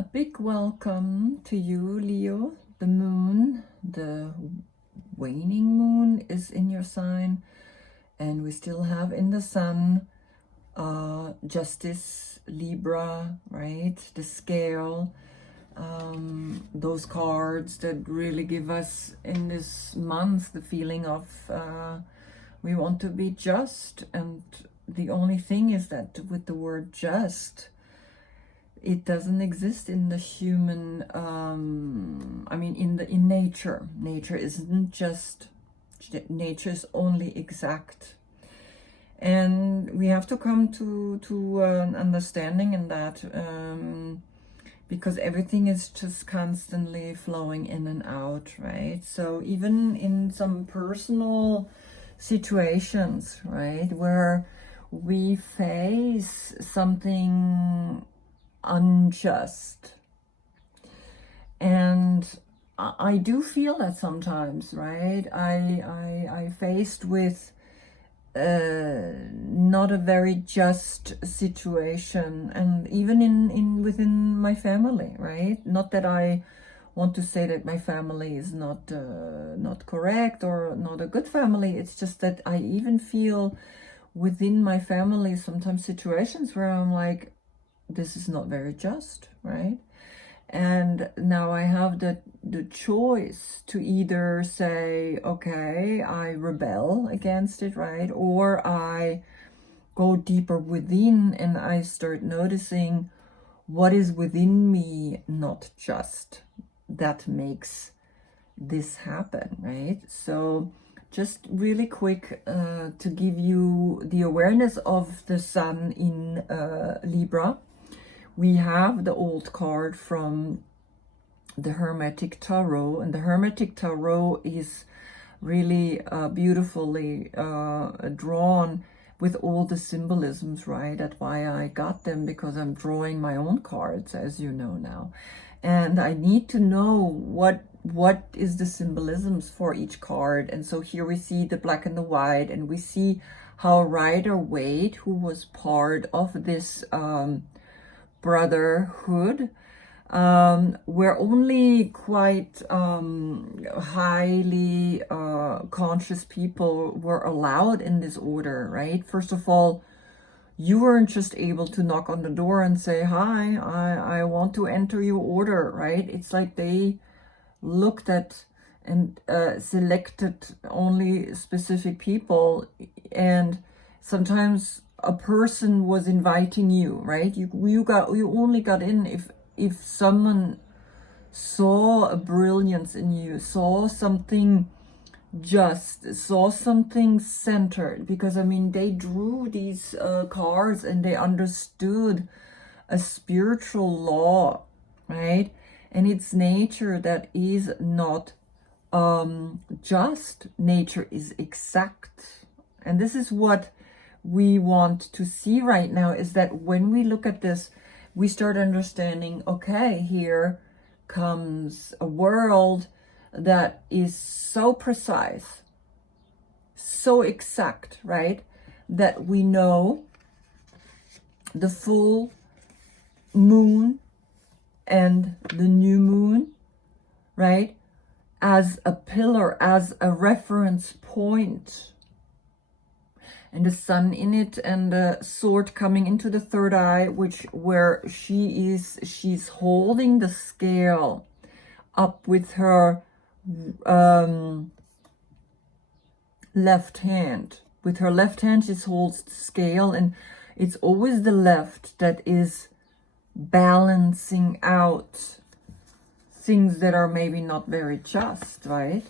A big welcome to you, Leo. The moon, the waning moon is in your sign, and we still have in the sun justice, Libra, right? The scale, those cards that really give us in this month the feeling of we want to be just. And the only thing is that with the word just, it doesn't exist in the human, in nature. Nature isn't just, nature is only exact. And we have to come to an understanding in that, because everything is just constantly flowing in and out, right? So even in some personal situations, right, where we face something unjust, and I do feel that sometimes, right? I faced with not a very just situation, and even in within my family, right? Not that I want to say that my family is not correct or not a good family. It's just that I even feel within my family sometimes situations where I'm like, this is not very just, right? And now I have the choice to either say, okay, I rebel against it, right? Or I go deeper within and I start noticing what is within me not just that makes this happen, right? So just really quick to give you the awareness of the sun in Libra. We have the old card from the Hermetic Tarot, and the Hermetic Tarot is really beautifully drawn with all the symbolisms, right? That's why I got them, because I'm drawing my own cards, as you know now. And I need to know what is the symbolisms for each card. And so here we see the black and the white, and we see how Rider-Waite, who was part of this brotherhood, where only quite highly conscious people were allowed in this order, right? First of all, you weren't just able to knock on the door and say, hi, I want to enter your order, right? It's like they looked at and selected only specific people, and sometimes a person was inviting you, right? You only got in if someone saw a brilliance in you, saw something just, saw something centered, because they drew these cards and they understood a spiritual law, right? And it's nature that is not just, nature is exact. And this is what we want to see right now, is that when we look at this, we start understanding, okay, here comes a world that is so precise, so exact, right? That we know the full moon and the new moon, right, as a pillar, as a reference point, and the sun in it, and the sword coming into the third eye, where she's holding the scale up with her left hand. With her left hand, she holds the scale, and it's always the left that is balancing out things that are maybe not very just, right?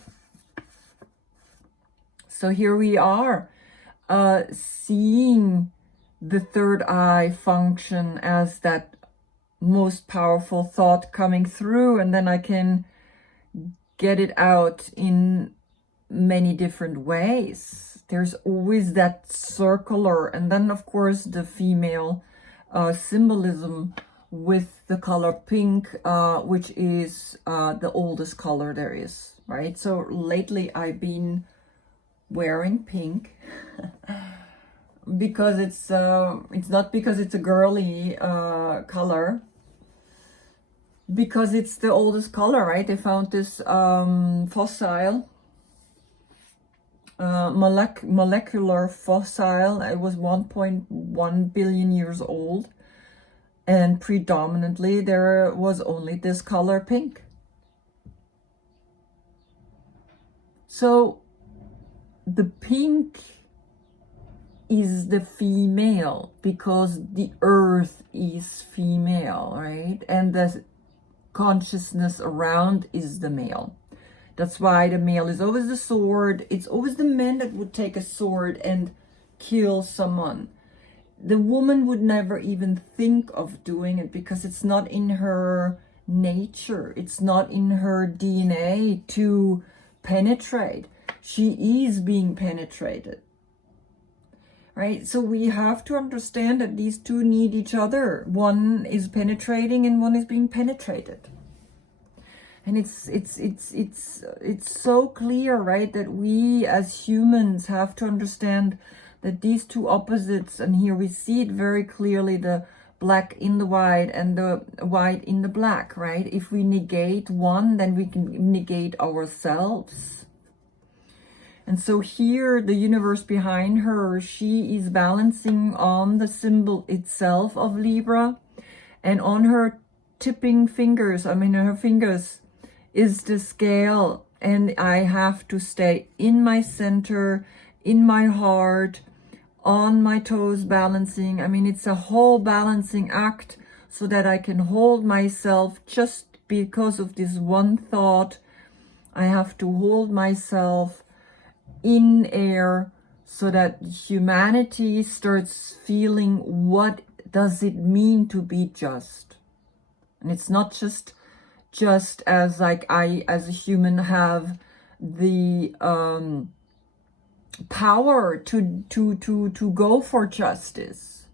So here we are, seeing the third eye function as that most powerful thought coming through, and then I can get it out in many different ways. There's always that circular, and then of course the female symbolism with the color pink, which is the oldest color there is, right? So lately I've been wearing pink because it's not because it's a girly color, because it's the oldest color, right? They found this fossil, molecular fossil. It was 1.1 billion years old, and predominantly there was only this color, pink. So the pink is the female because the earth is female, right? And the consciousness around is the male. That's why the male is always the sword. It's always the man that would take a sword and kill someone. The woman would never even think of doing it because it's not in her nature. It's not in her DNA to penetrate. She is being penetrated. Right? So we have to understand that these two need each other. One is penetrating and one is being penetrated. And it's so clear, right, that we as humans have to understand that these two opposites, and here we see it very clearly, the black in the white and the white in the black, right? If we negate one, then we can negate ourselves. And so here, the universe behind her, she is balancing on the symbol itself of Libra, and on her tipping fingers, her fingers, is the scale. And I have to stay in my center, in my heart, on my toes balancing. It's a whole balancing act so that I can hold myself just because of this one thought. I have to hold myself in air so that humanity starts feeling what does it mean to be just. And it's not just as like I as a human have the power to go for justice.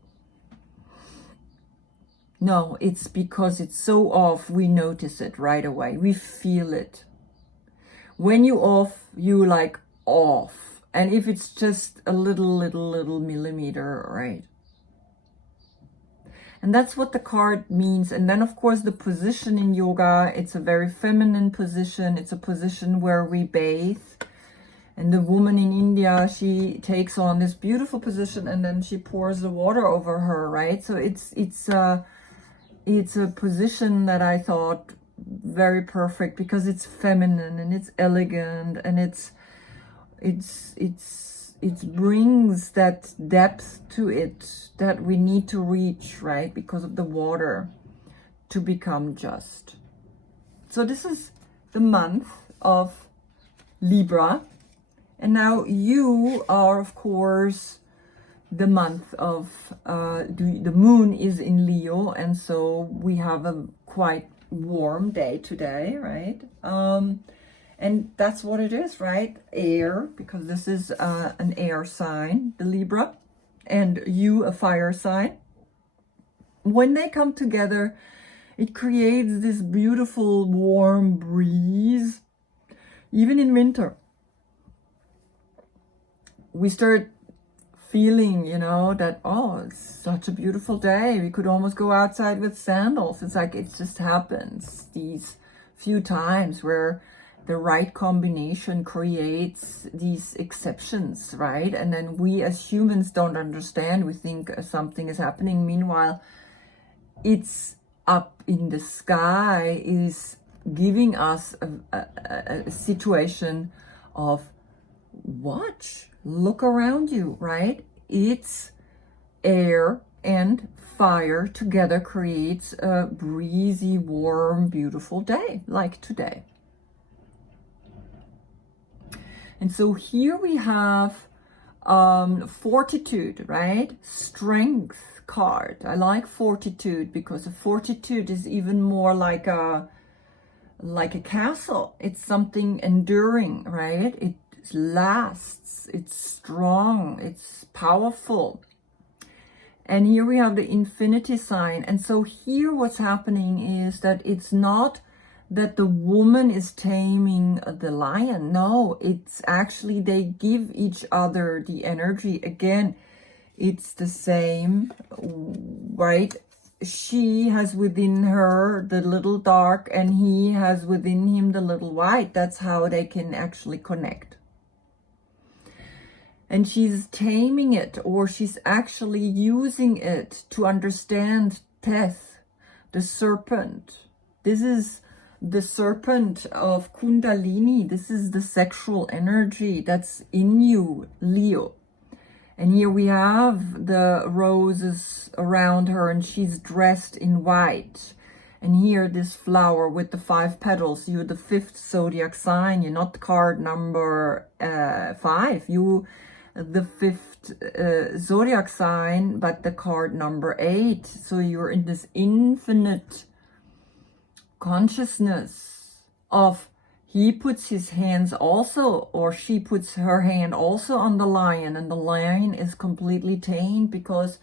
No, it's because it's so off, we notice it right away. We feel it. When you off, you like off. And if it's just a little millimeter, right? And that's what the card means. And then, of course, the position in yoga, it's a very feminine position. It's a position where we bathe. And the woman in India, she takes on this beautiful position and then she pours the water over her, right? So it's a position that I thought very perfect because it's feminine and it's elegant and it brings that depth to it that we need to reach, right? Because of the water to become just. So this is the month of Libra. And now you are, of course, the month of, the moon is in Leo. And so we have a quite warm day today, right? And that's what it is, right? Air, because this is an air sign, the Libra, and you a fire sign. When they come together, it creates this beautiful warm breeze, even in winter. We start feeling, that, oh, it's such a beautiful day. We could almost go outside with sandals. It's like it just happens these few times where the right combination creates these exceptions, right? And then we as humans don't understand. We think something is happening. Meanwhile, it's up in the sky is giving us a situation of watch. Look around you, right? It's air and fire together creates a breezy, warm, beautiful day like today. And so here we have fortitude, right? Strength card. I like fortitude because fortitude is even more like a castle. It's something enduring, right? It lasts, it's strong, it's powerful. And here we have the infinity sign. And so here what's happening is that it's not that the woman is taming the lion. No, it's actually they give each other the energy. Again, it's the same, right? she has within her the little dark and he has within him the little white. That's how they can actually connect. And she's taming it, or she's actually using it to understand Teth, the serpent. This is the serpent of Kundalini. This is the sexual energy that's in you, Leo. And here we have the roses around her and she's dressed in white. And here this flower with the 5 petals. You're the 5th zodiac sign. You're not card number 5. You the 5th zodiac sign, but the card number 8. So you're in this infinite consciousness of he puts his hands also, or she puts her hand also on the lion, and the lion is completely tamed because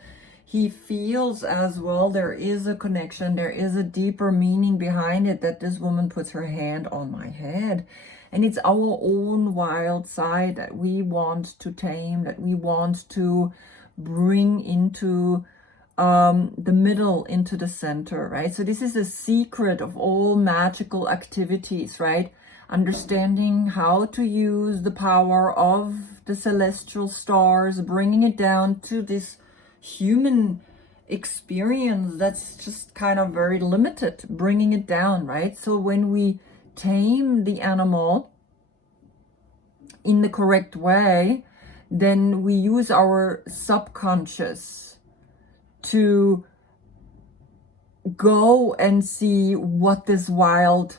he feels as well there is a connection, there is a deeper meaning behind it, that this woman puts her hand on my head. And it's our own wild side that we want to tame, that we want to bring into the middle, into the center, right? So this is a secret of all magical activities, right? Understanding how to use the power of the celestial stars, bringing it down to this human experience that's just kind of very limited, bringing it down, right? So when we tame the animal in the correct way, then we use our subconscious to go and see what this wild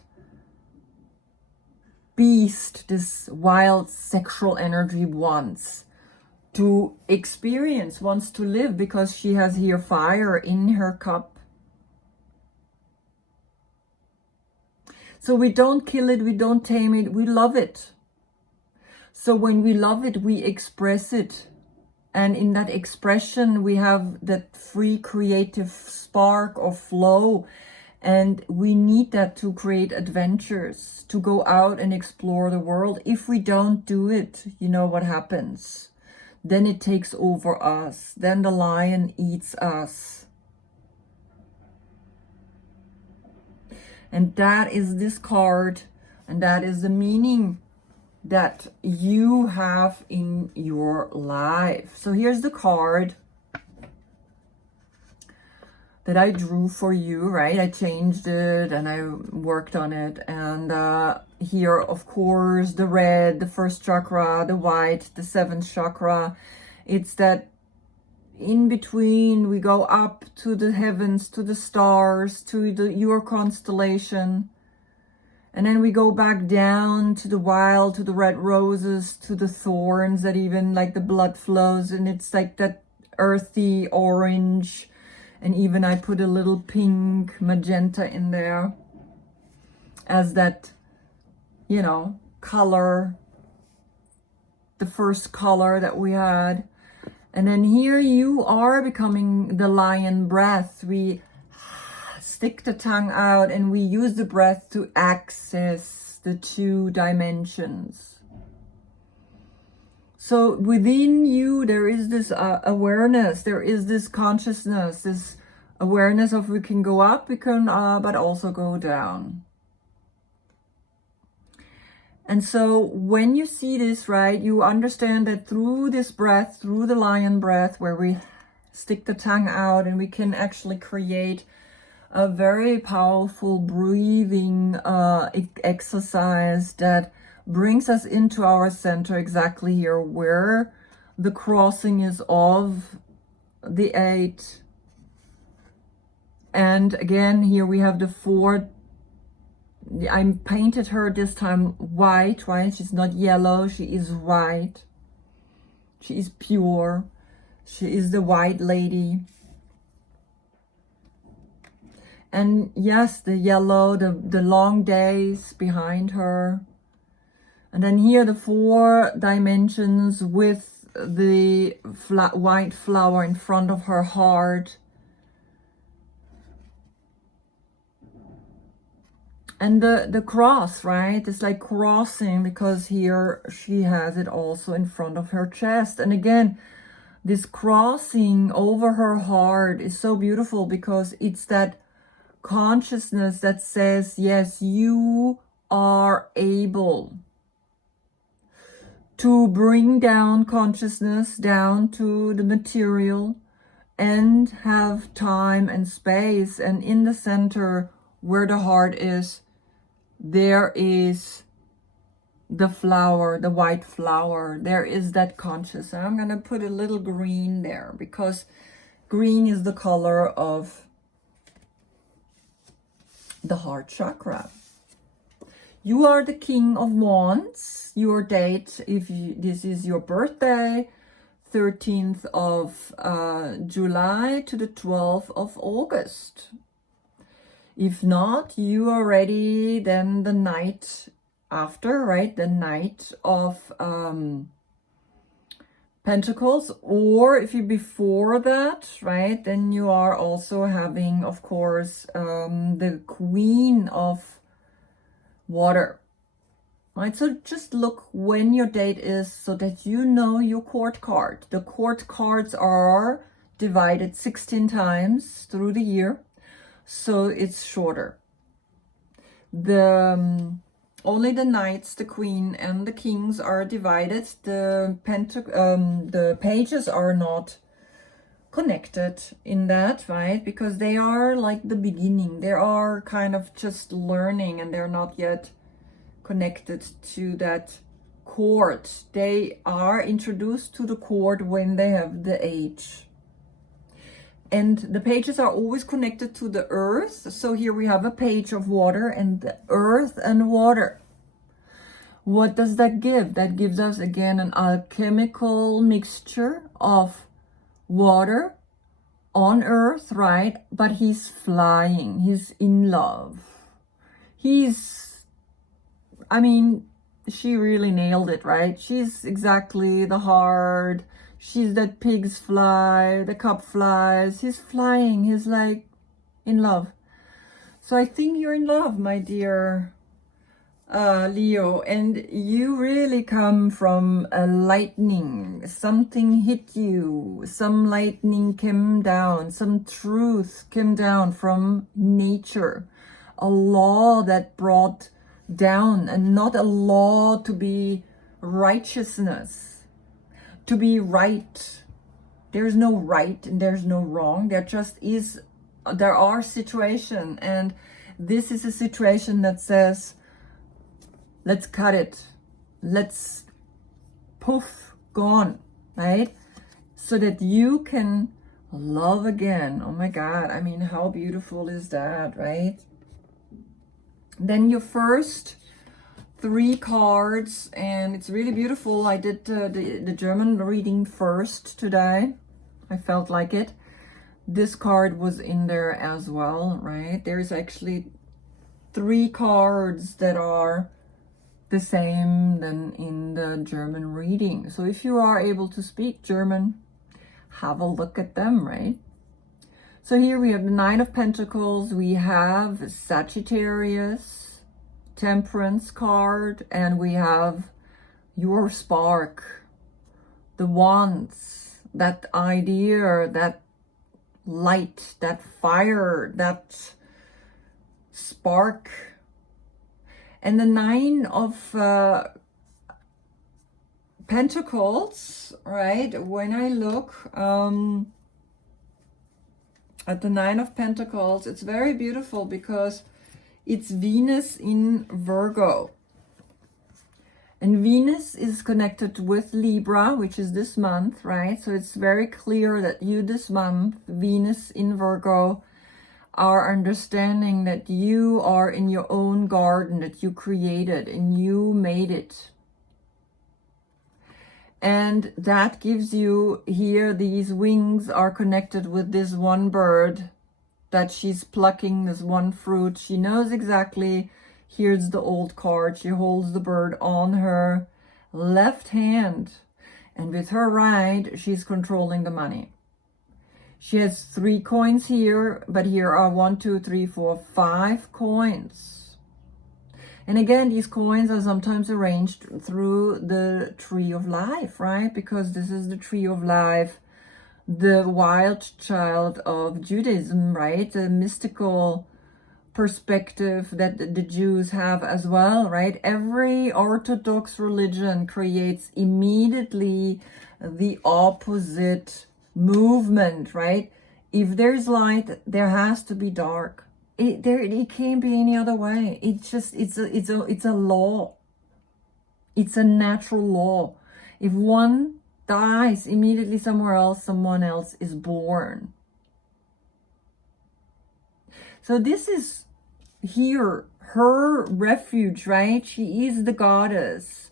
beast, this wild sexual energy wants to experience, wants to live, because she has here fire in her cup. So we don't kill it, we don't tame it, we love it. So when we love it, we express it. And in that expression, we have that free creative spark or flow. And we need that to create adventures, to go out and explore the world. If we don't do it, you know what happens? Then it takes over us. Then the lion eats us. And that is this card. And that is the meaning that you have in your life. So here's the card that I drew for you, right? I changed it and I worked on it. And here, of course, the red, the 1st chakra, the white, the 7th chakra. It's that in between, we go up to the heavens, to the stars, to your constellation. And then we go back down to the wild, to the red roses, to the thorns that even like the blood flows. And it's like that earthy orange. And even I put a little pink magenta in there as that, you know, color, the first color that we had. And then here you are becoming the lion breath. We stick the tongue out and we use the breath to access the 2 dimensions. So within you, there is this awareness, there is this consciousness, this awareness of we can go up, we can, but also go down. And so when you see this, right, you understand that through this breath, through the lion breath, where we stick the tongue out and we can actually create a very powerful breathing exercise that brings us into our center, exactly here where the crossing is of the 8. And again, here we have the 4. I painted her this time white, right? She's not yellow, she is white. She is pure. She is the white lady. And yes, the yellow, the long days behind her. And then here the 4 dimensions with the white flower in front of her heart. And the cross, right? It's like crossing, because here she has it also in front of her chest. And again, This crossing over her heart is so beautiful because it's that consciousness that says, yes, you are able to bring down consciousness down to the material and have time and space. And in the center where the heart is, there is the flower, the white flower. There is that conscious. And I'm going to put a little green there because green is the color of the heart chakra. You are the King of Wands. Your date, if this is your birthday, 13th of July to the 12th of August. If not, you are ready then the night after, right? The Knight of Pentacles. Or if you before that, right? Then you are also having, of course, the Queen of Water. Right, so just look when your date is so that you know your court card. The court cards are divided 16 times through the year, so it's shorter. The only the knights, the queen, and the kings are divided. The pages are not connected in that, right? Because they are like the beginning. They are kind of just learning and they're not yet connected to that court. They are introduced to the court when they have the age. And the pages are always connected to the earth. So here we have a page of water and the earth and water. What does that give? That gives us again an alchemical mixture of water on earth, right? But he's flying, he's in love. I mean, she really nailed it, right? She's exactly the heart. She's that pigs fly, the cup flies. He's flying. He's like in love. So I think you're in love, my dear Leo. And you really come from a lightning. Something hit you. Some lightning came down. Some truth came down from nature. A law that brought down, and not a law to be righteousness, to be right. There's no right and there's no wrong. There just is, there are situations, and this is a situation that says, let's cut it. Let's poof, gone, right? So that you can love again. Oh my God. I mean, how beautiful is that, right? Then your first 3 cards, and it's really beautiful. I did the German reading first today. I felt like it. This card was in there as well, right? There's actually 3 cards that are the same than in the German reading. So if you are able to speak German, have a look at them, right? So here we have the 9 of Pentacles, we have Sagittarius, Temperance card, and we have your spark, the Wands, that idea, that light, that fire, that spark. And the 9 of Pentacles, right? When I look at the 9 of Pentacles, it's very beautiful because it's Venus in Virgo. And Venus is connected with Libra, which is this month, right? So it's very clear that you this month, Venus in Virgo, are understanding that you are in your own garden that you created and you made it. And that gives you here, these wings are connected with this one bird that she's plucking, this one fruit. She knows exactly, here's the old card. She holds the bird on her left hand. And with her right, she's controlling the money. She has 3 coins here, but here are 1, 2, 3, 4, 5 coins. And again, these coins are sometimes arranged through the tree of life, right? Because this is the tree of life the wild child of Judaism, right? The mystical perspective that the Jews have as well, right? Every Orthodox religion creates immediately the opposite movement, right? If there's light, there has to be dark. It can't be any other way. It's a law. It's a natural law. If one dies, immediately somewhere else, someone else is born. So this is here her refuge, right? She is the goddess.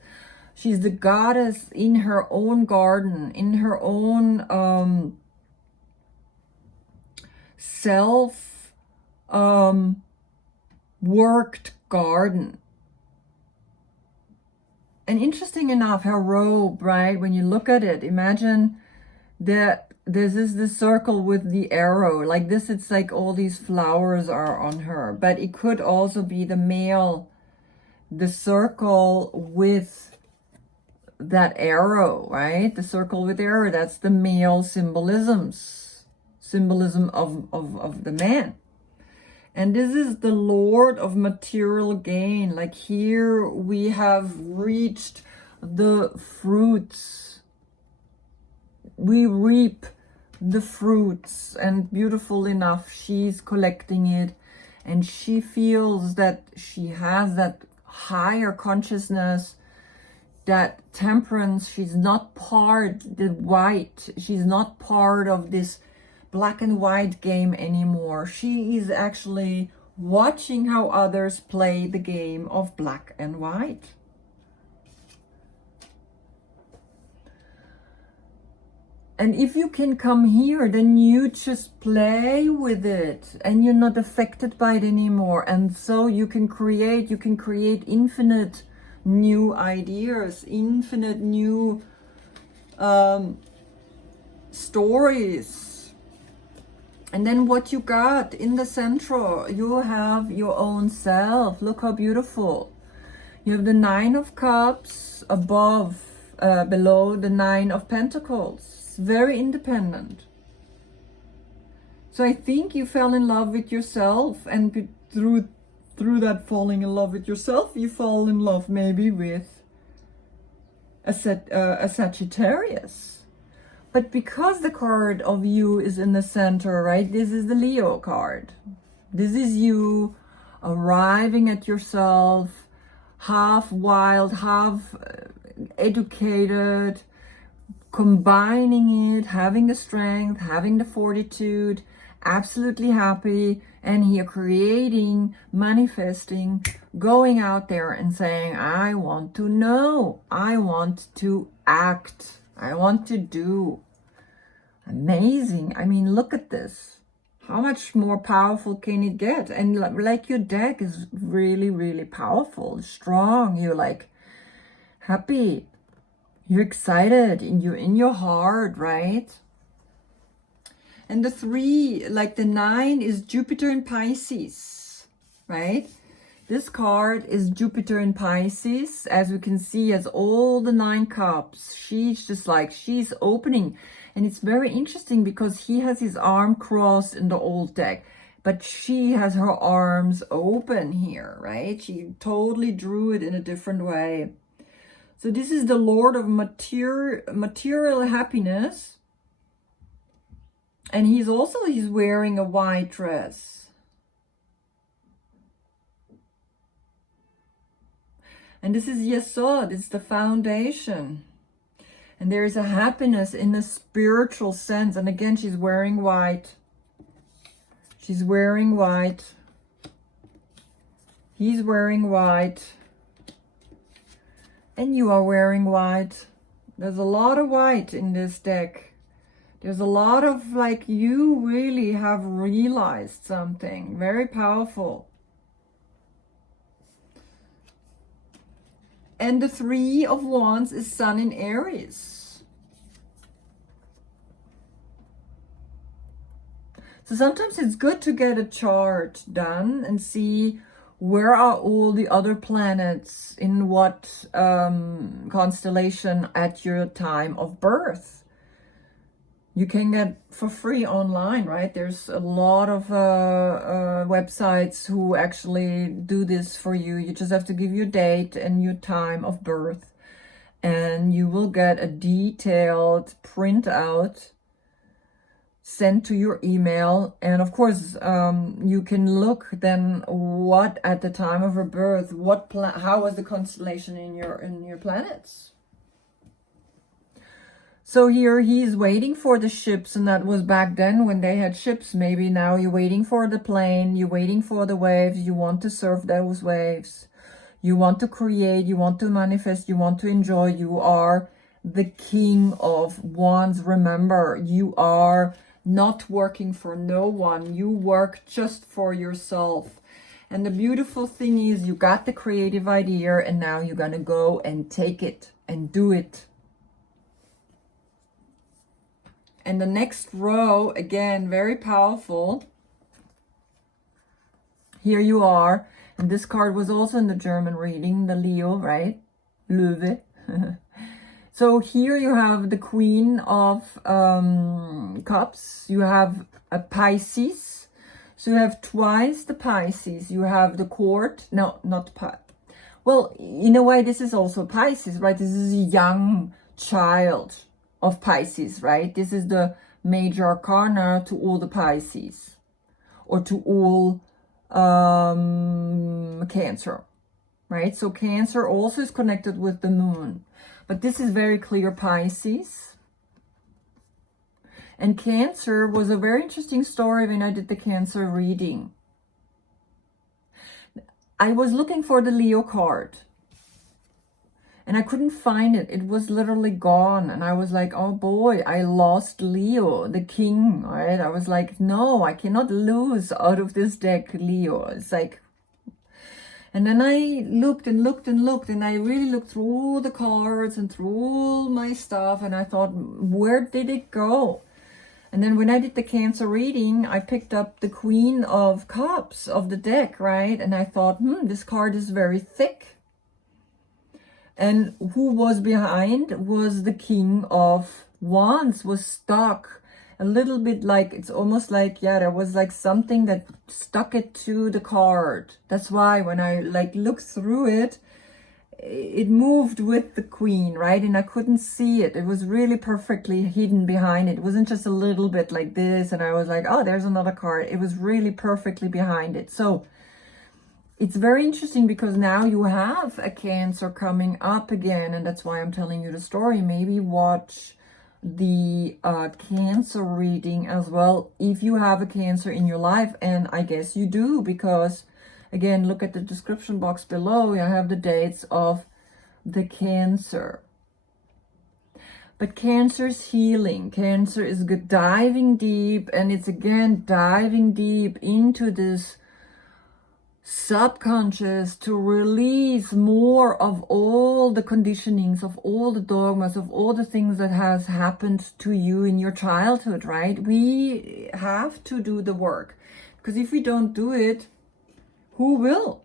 She's the goddess in her own garden, in her own self worked garden. And interesting enough, her robe, right? When you look at it, imagine that this is the circle with the arrow. Like this, it's like all these flowers are on her. But it could also be the male, the circle with that arrow, right? The circle with the arrow, that's the male symbolism of the man. And this is the Lord of material gain. Like here we have reached the fruits. We reap the fruits, and beautiful enough, she's collecting it, and she feels that she has that higher consciousness, that temperance. She's not part, the white, she's not part of this black and white game anymore. She is actually watching how others play the game of black and white. And if you can come here, then you just play with it and you're not affected by it anymore. And so you can create infinite new ideas, infinite new stories. And then what you got in the center, you have your own self. Look how beautiful. You have the Nine of Cups above, below the Nine of Pentacles. Very independent. So I think you fell in love with yourself, and through that falling in love with yourself, you fall in love maybe with a Sagittarius. But because the card of you is in the center, right? This is the Leo card. This is you arriving at yourself, half wild, half educated, combining it, having the strength, having the fortitude, absolutely happy, and here creating, manifesting, going out there and saying, I want to know, I want to act, I want to do. Amazing. I mean, look at this. How much more powerful can it get? And like your deck is really, really powerful, strong. You're like happy. You're excited. And you're in your heart, right? And the 3, like the 9 is Jupiter in Pisces, right? This card is Jupiter in Pisces. As we can see, as all the 9 cups, she's just like, she's opening. And it's very interesting because he has his arm crossed in the old deck, but she has her arms open here, right? She totally drew it in a different way. So this is the Lord of material happiness. And he's wearing a white dress. And this is Yesod, it's the foundation. And there is a happiness in a spiritual sense. And again, she's wearing white. She's wearing white. He's wearing white. And you are wearing white. There's a lot of white in this deck. There's a lot of, like, you really have realized something very powerful. And the 3 of Wands is Sun in Aries. So sometimes it's good to get a chart done and see where are all the other planets in what constellation at your time of birth. you can get for free online, right? There's a lot of websites who actually do this for you. You just have to give your date and your time of birth, and you will get a detailed printout sent to your email. And of course, you can look then what at the time of her birth, how was the constellation in your planets. So here he's waiting for the ships, and that was back then when they had ships. Maybe now you're waiting for the plane, you're waiting for the waves, you want to surf those waves, you want to create, you want to manifest, you want to enjoy. You are the king of wands. Remember, you are not working for no one. You work just for yourself. And the beautiful thing is you got the creative idea, and now you're gonna go and take it and do it. And the next row, again, very powerful. Here you are. And this card was also in the German reading, the Leo, right? Löwe. So here you have the Queen of Cups. You have a Pisces. So you have twice the Pisces. You have the Court. No, not well, in a way, this is also Pisces, right? This is a young child of Pisces, right? This is the major arcana to all the Pisces, or to all Cancer, right? So Cancer also is connected with the moon, but this is very clear Pisces. And Cancer was a very interesting story when I did the Cancer reading. I was looking for the Leo card, and I couldn't find it. It was literally gone. And I was like, oh boy, I lost Leo, the king, right? I was like, no, I cannot lose out of this deck Leo. It's like, and then I looked and looked and looked, and I really looked through all the cards and through all my stuff, and I thought, where did it go? And then when I did the Cancer reading, I picked up the Queen of Cups of the deck, right? And I thought, this card is very thick. And who was behind was the King of Wands, was stuck a little bit, like, it's almost like, yeah, there was like something that stuck it to the card. That's why when I like looked through it, it moved with the Queen, right? And I couldn't see it. It was really perfectly hidden behind it. It wasn't just a little bit like this. And I was like, oh, there's another card. It was really perfectly behind it. So it's very interesting because now you have a Cancer coming up again, and that's why I'm telling you the story. Maybe watch the Cancer reading as well if you have a Cancer in your life, and I guess you do, because again, look at the description box below. I have the dates of the Cancer. But Cancer is healing. Cancer is good, diving deep, and it's again diving deep into this subconscious to release more of all the conditionings, of all the dogmas, of all the things that has happened to you in your childhood, right? We have to do the work, because if we don't do it, who will?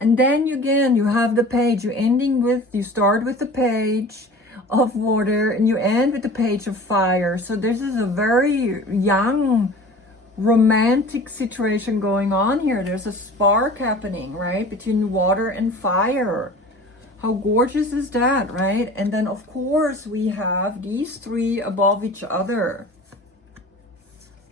And then again, you have the page. You start with the page of water and you end with the page of fire. So this is a very young romantic situation going on here. There's a spark happening, right, between water and fire. How gorgeous is that, right? And then of course we have these three above each other.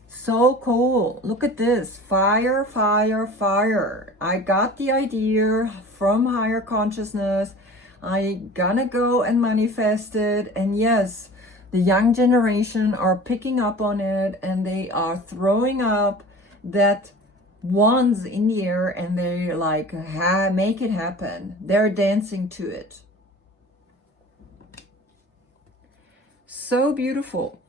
So cool. Look at this. Fire, fire, fire. I got the idea from higher consciousness. I gonna go and manifest it. And yes, the young generation are picking up on it, and they are throwing up that wands in the air, and they like make it happen. They're dancing to it. So beautiful.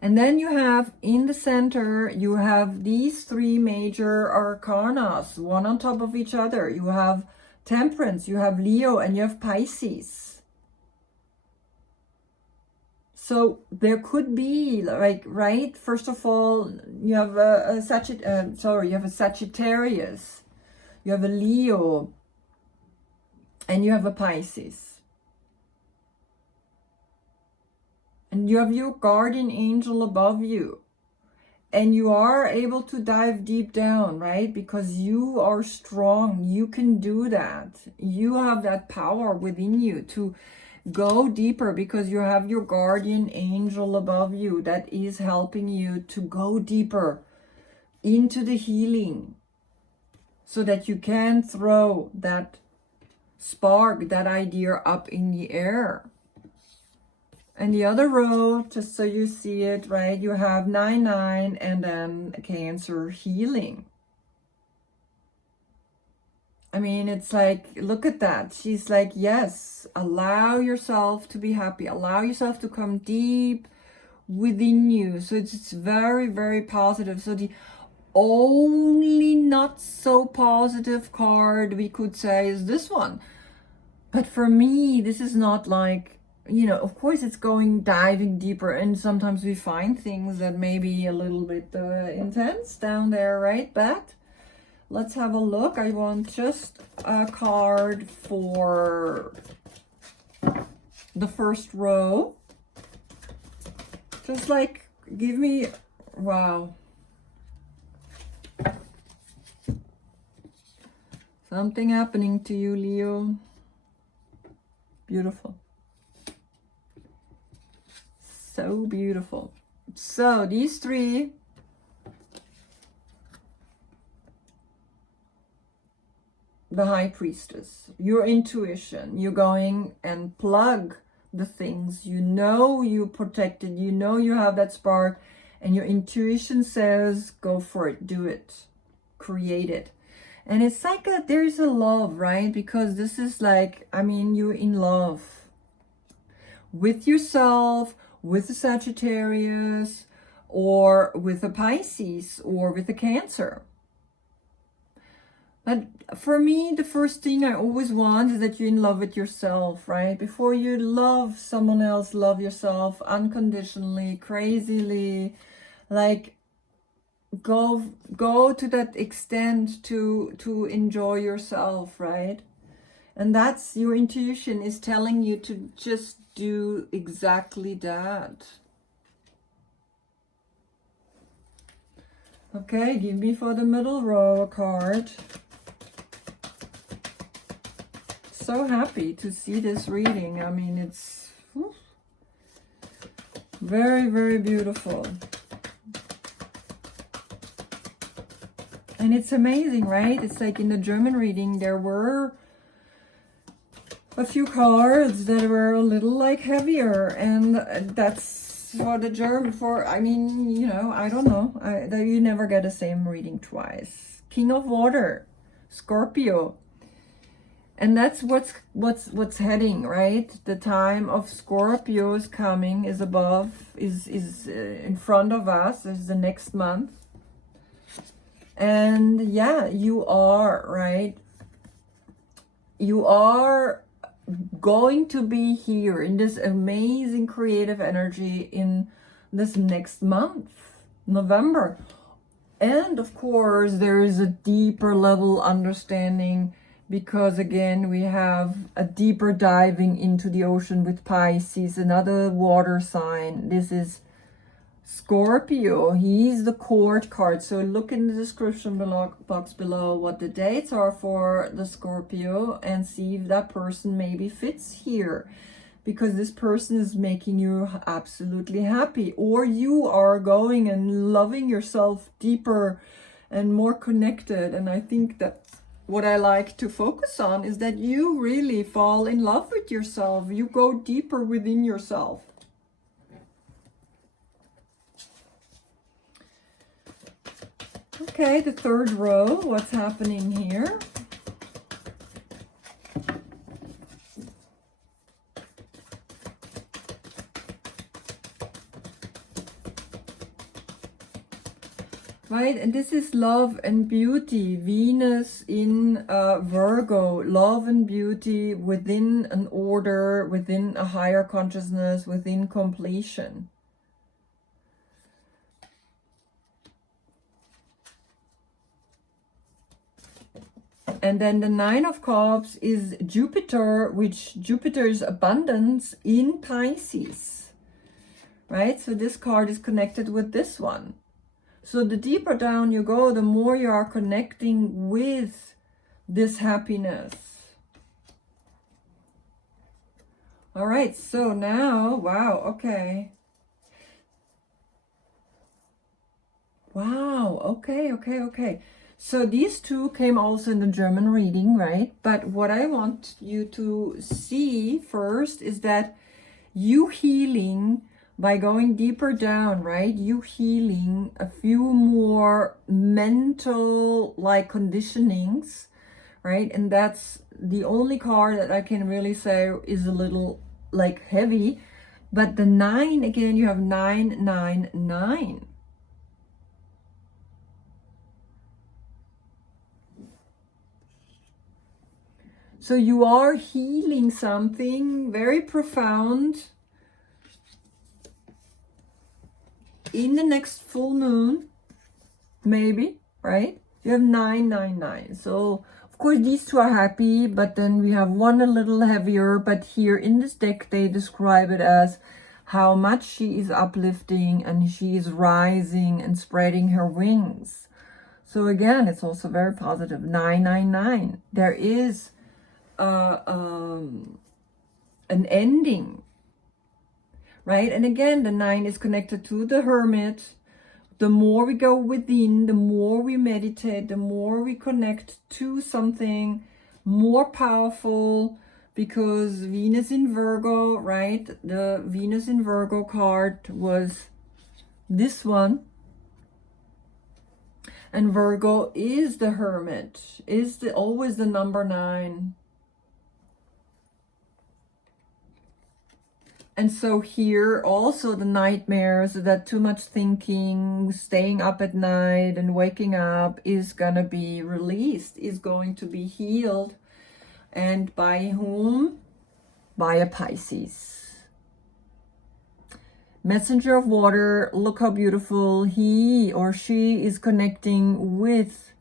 And then you have in the center, you have these three major arcanas, one on top of each other. You have Temperance, you have Leo, and you have Pisces. So there could be, like, right, first of all, you have a Sagittarius, you have a Leo, and you have a Pisces. and you have your guardian angel above you. And you are able to dive deep down, right? Because you are strong. You can do that. You have that power within you to go deeper because you have your guardian angel above you that is helping you to go deeper into the healing so that you can throw that spark, that idea up in the air. And the other row, just so you see it, right, you have 9-9 and then Cancer healing. I mean, it's like, look at that. She's like, yes, allow yourself to be happy. Allow yourself to come deep within you. So it's very, very positive. So the only not so positive card we could say is this one. But for me, this is not like, you know, of course it's diving deeper, and sometimes we find things that may be a little bit intense down there, right? But let's have a look. I want just a card for the first row. Just like, give me, wow. Something happening to you, Leo. Beautiful. So beautiful. So these three, the High Priestess, your intuition, you're going and plug the things, you know you protected, you know you have that spark, and your intuition says, go for it, do it, create it. And it's like there's a love, right? Because this is like, I mean, you're in love with yourself, with the Sagittarius, or with a Pisces, or with a Cancer. But for me, the first thing I always want is that you're in love with yourself, right? Before you love someone else, love yourself unconditionally, crazily, like go to that extent to enjoy yourself, right? And that's your intuition is telling you to just do exactly that. Okay, give me for the middle row a card. So happy to see this reading. I mean, it's very, very beautiful. And it's amazing, right? It's like in the German reading, there were a few cards that were a little like heavier, and that's for the German, I mean, you know, I don't know, you never get the same reading twice. King of Water, Scorpio, and that's what's heading, right? The time of Scorpio is coming, is in front of us, is the next month. And yeah, you are, right? You are going to be here in this amazing creative energy in this next month, November. And of course, there is a deeper level understanding, because again, we have a deeper diving into the ocean with Pisces, another water sign. This is Scorpio. He's the court card. So look in the description box below what the dates are for the Scorpio and see if that person maybe fits here, because this person is making you absolutely happy, or you are going and loving yourself deeper and more connected. And I think that's what I like to focus on, is that you really fall in love with yourself. You go deeper within yourself. Okay, the third row, what's happening here? Right, and this is love and beauty. Venus in Virgo, love and beauty within an order, within a higher consciousness, within completion. And then the Nine of Cups is Jupiter, which Jupiter is abundance in Pisces. right? So this card is connected with this one. So the deeper down you go, the more you are connecting with this happiness. All right, so now, wow, okay. Wow, okay. So these two came also in the German reading, right? But what I want you to see first is that you healing by going deeper down, right? You healing a few more mental like conditionings, right? And that's the only card that I can really say is a little like heavy. But the 9, again, you have 999. So you are healing something very profound in the next full moon, maybe, right? You have 999. So of course these two are happy, but then we have one a little heavier. But here in this deck, they describe it as how much she is uplifting and she is rising and spreading her wings. So again, it's also very positive. 999. There is an ending, right? And again, the 9 is connected to the Hermit. The more we go within, the more we meditate, the more we connect to something more powerful, because Venus in Virgo, right? The Venus in Virgo card was this one. And Virgo is the Hermit, is always the number 9. And so here also the nightmares, that too much thinking, staying up at night and waking up is going to be released, is going to be healed. And by whom? By a Pisces. Messenger of water, look how beautiful he or she is connecting with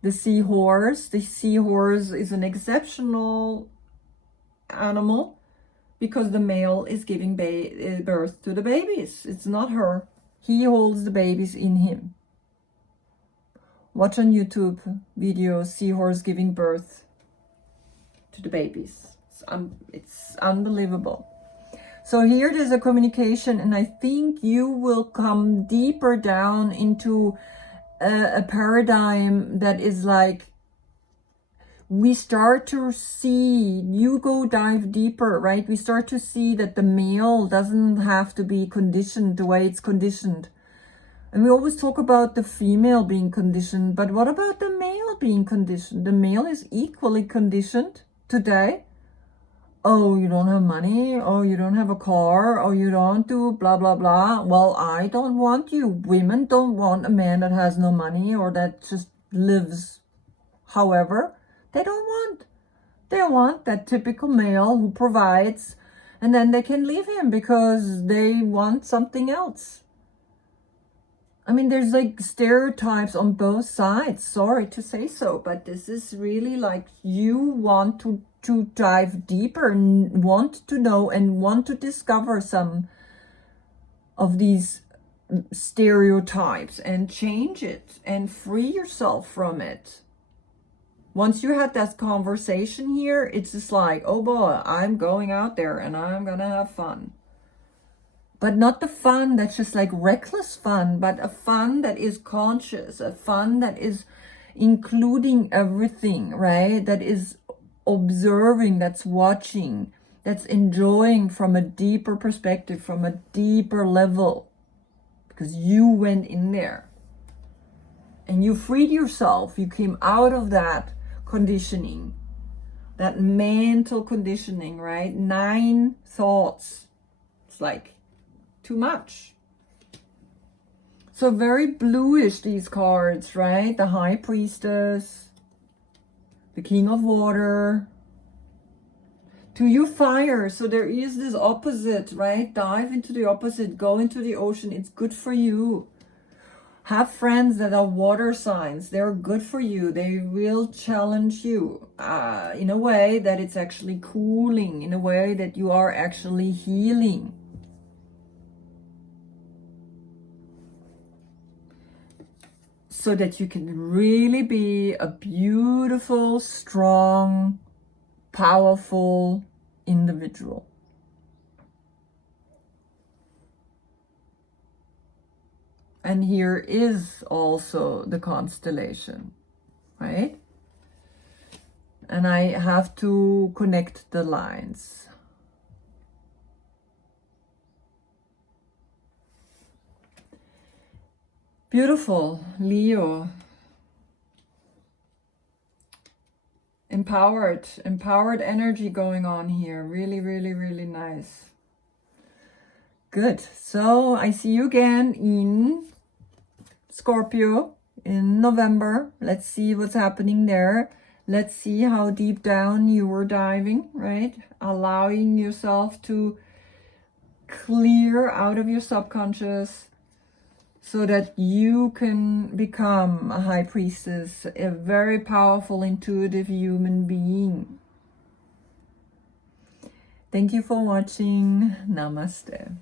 the seahorse. The seahorse is an exceptional animal, because the male is giving birth to the babies. It's not her. He holds the babies in him. Watch on YouTube videos, seahorse giving birth to the babies. It's unbelievable. So here there's a communication, and I think you will come deeper down into a paradigm that is like, we start to see, you go dive deeper, right? We start to see that the male doesn't have to be conditioned the way it's conditioned. And we always talk about the female being conditioned, but what about the male being conditioned? The male is equally conditioned today. Oh, you don't have money. Oh, you don't have a car. Oh, you don't do blah, blah, blah. Well, I don't want you. Women don't want a man that has no money or that just lives however. They don't want. They want that typical male who provides, and then they can leave him because they want something else. I mean, there's like stereotypes on both sides. Sorry to say so, but this is really like, you want to dive deeper and want to know and want to discover some of these stereotypes and change it and free yourself from it. Once you had that conversation here, it's just like, oh boy, I'm going out there and I'm gonna have fun. But not the fun that's just like reckless fun, but a fun that is conscious, a fun that is including everything, right? That is observing, that's watching, that's enjoying from a deeper perspective, from a deeper level, because you went in there and you freed yourself. You came out of that conditioning, that mental conditioning, right? 9 thoughts. It's like too much. So very bluish, these cards, right? The High Priestess, the King of Water. To you, fire. So there is this opposite, right? Dive into the opposite. Go into the ocean. It's good for you. Have friends that are water signs. They're good for you. They will challenge you in a way that it's actually cooling, in a way that you are actually healing. so that you can really be a beautiful, strong, powerful individual. And here is also the constellation, right? And I have to connect the lines. Beautiful, Leo. Empowered energy going on here. Really, really, really nice. Good. So I see you again in Scorpio in November. Let's see what's happening there. Let's see how deep down you were diving, right? Allowing yourself to clear out of your subconscious so that you can become a high priestess, a very powerful, intuitive human being. Thank you for watching. Namaste.